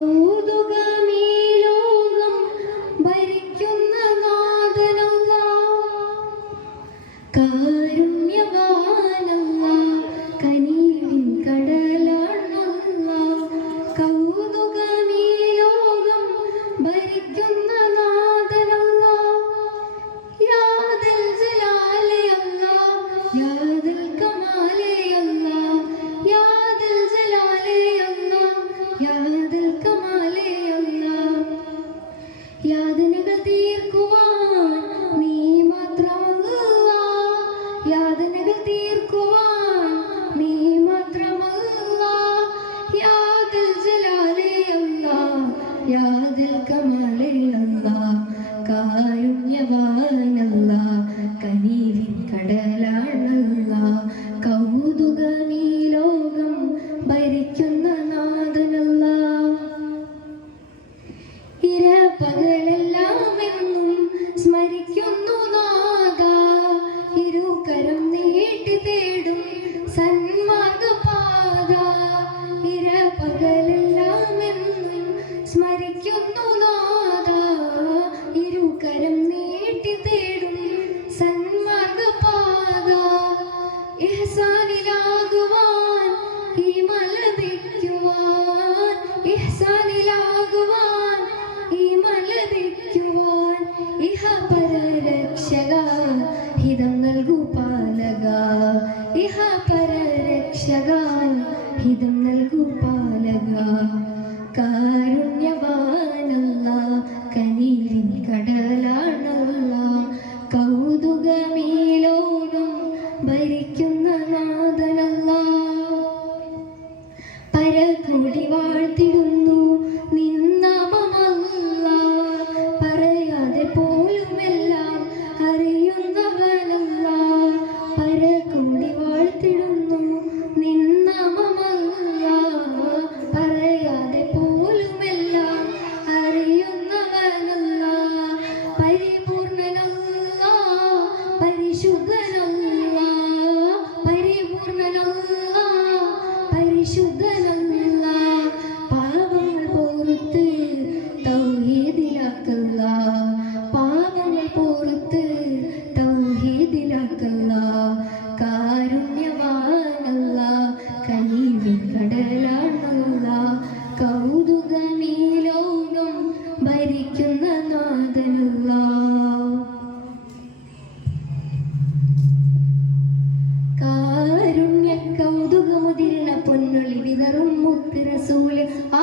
Udugami. കാരുണ്യവാനല്ല കനീവിൻ കടലാണല്ല കൗതുകമീ ലോകം ഭരിക്കുന്ന നാഥനല്ല ഇര പകലെല്ലാം എന്നും സ്മരിക്കുന്നു നാഗ ഇരുകരം നീട്ടി തേടും സന്മാർഗ പാത ഇര പകലെല്ലാം എന്നും സ്മരി പരരക്ഷക ഹിതം നൽകൂ പാലക കാ റസൂൽ ആ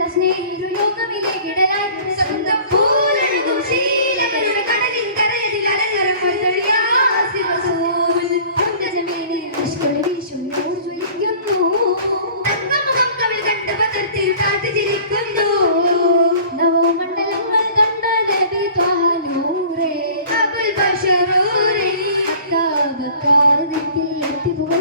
നല്ല സ്നേഹിരു ലോകമിലെ കിടലായി സ്വന്തം പൂരഴുതും ശീലമരുടെ കടലിൻ കരയതിൽ അലങ്കരം എത്തി പോകും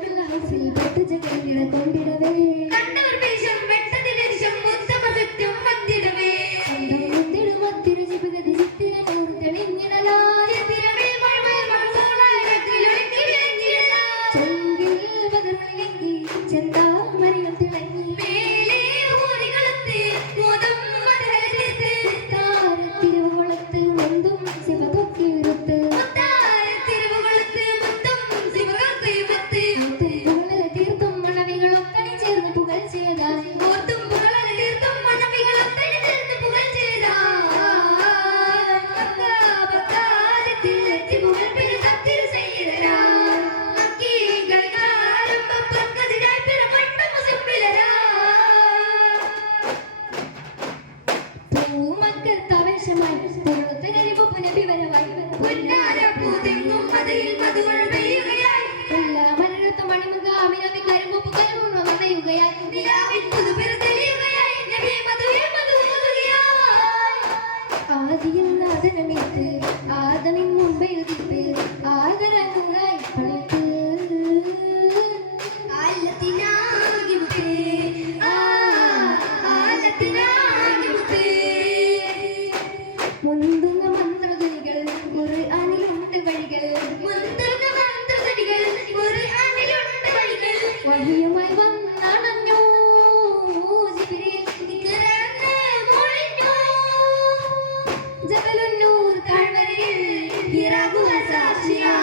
ಕೊಂಡಿಲ್ಲ ಹಸಿರು ಪೆಟ್ಟು ಜಗತ್ತಿಡ ಕೊಂಡಿಡವೇ good night. Iragu a sardinha.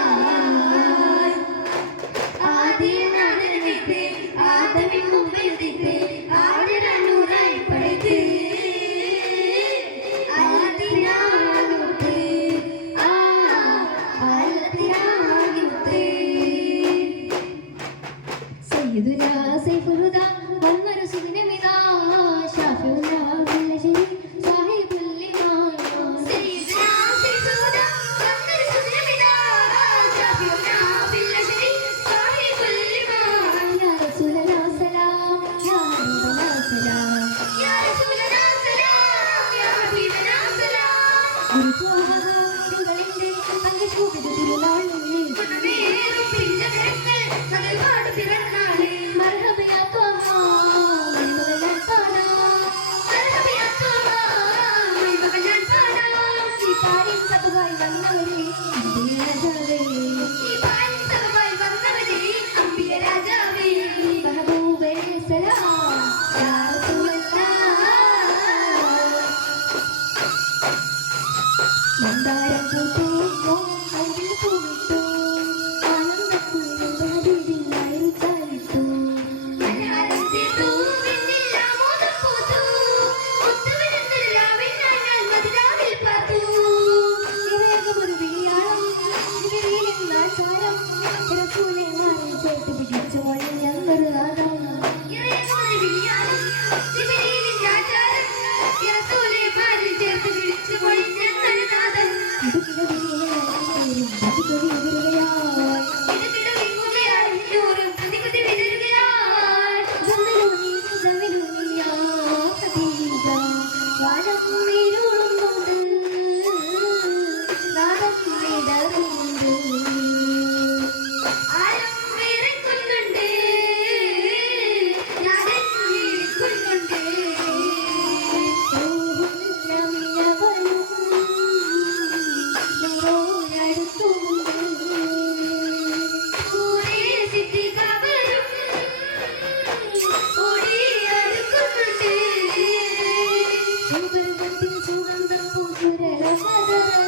Thank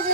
you.